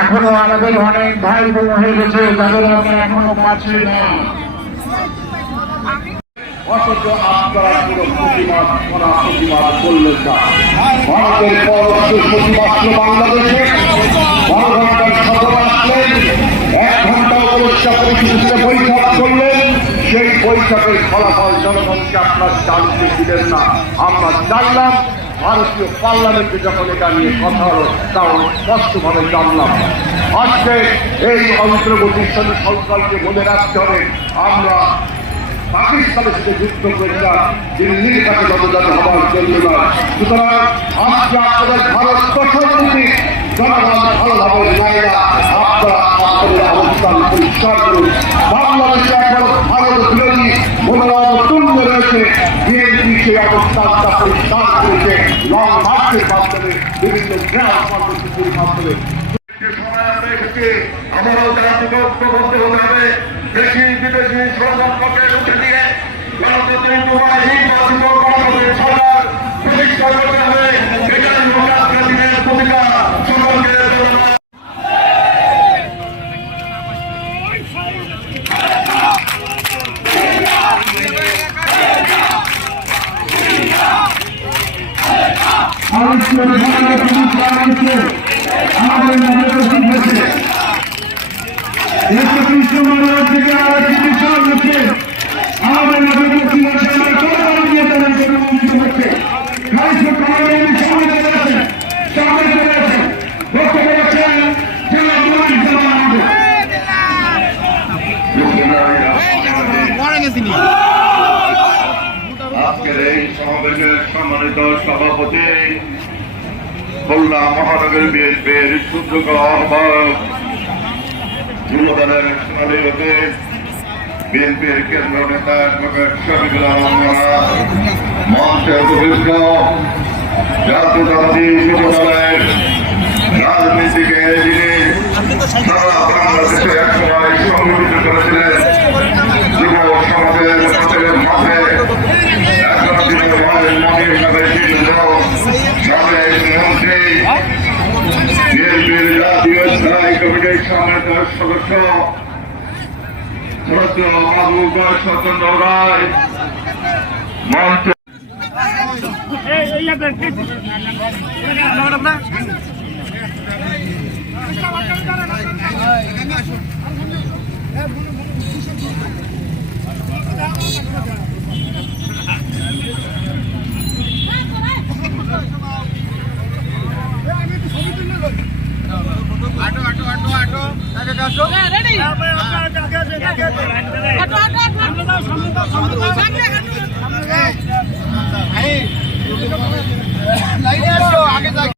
এখনো আমাদের অনেক ভাই বোন হয়ে গেছে, তাদের আমরা এখনো পাচ্ছি না। অথচ আপনারা কোনো প্রতিবাদ করলেন না। ভারতের পরবর্তী প্রতিবাদ বাংলাদেশে 12 ঘন্টার সভা আসলেন, 1 ঘন্টা উপদেষ্টা পরিষদে বৈঠক করলেন। সেই বৈঠকের ফলাফল জনগণকে আপনার জানতে দিলেন না। আমরা জানলাম ভারতীয় পার্লামেন্টে যখন এটা নিয়ে কথা হলো, তাও স্পষ্টভাবে জানলাম। আজকে এই অন্তর্বর্তী সরকারকে মনে রাখতে হবে, আমরা পাকিস্তানের সাথে যুদ্ধ করেছিলাম, দিল্লির কাছে নবজাত হওয়ার জন্য না। সুতরাং আজকে আপনাদের ভারত প্রধানমন্ত্রী জনগণ ভালোভাবে নেয় না। আপনারা আপনাদের অবস্থান পরিষ্কার করুন। বাংলাদেশে এখন ভারত বিরোধী মনোভাব তুল্য রয়েছে। বিএনপি সেই অবস্থানটা পরিষ্কার করেছে লং মার্চের মাধ্যমে, বিভিন্ন গ্রাম কর্মসূচির মাধ্যমে। আমারও যারা ঐক্যবদ্ধ হতে হবে, দেশি বিদেশি সরকারকে উঠে দিয়ে গণতন্ত্রের সরকার প্রতিষ্ঠা করতে হবে। এটাই দিনের ভূমিকা সকলকে। আজকের এই সমাবেশের সম্মানিত সভাপতি, খুলনা মহানগর বিএনপির সুযোগ্য আহ্বায়ক, যুবদলের সোনালী হতে বিএনপির কেন্দ্র নেতা শফিকুল আলম মঞ্চে উপবিষ্ট জাতীয়তাবাদী যুবদলের রাজনীতিকে যিনি সারা বাংলাদেশে একসময় সংগঠিত করেছিলেন, যুব সমাজের মাঝে বিএনপির জাতীয় স্থায়ী কমিটির সম্মানিত সদস্য মাহবুব স্বতন্ত্র রায় মঞ্চ। আটো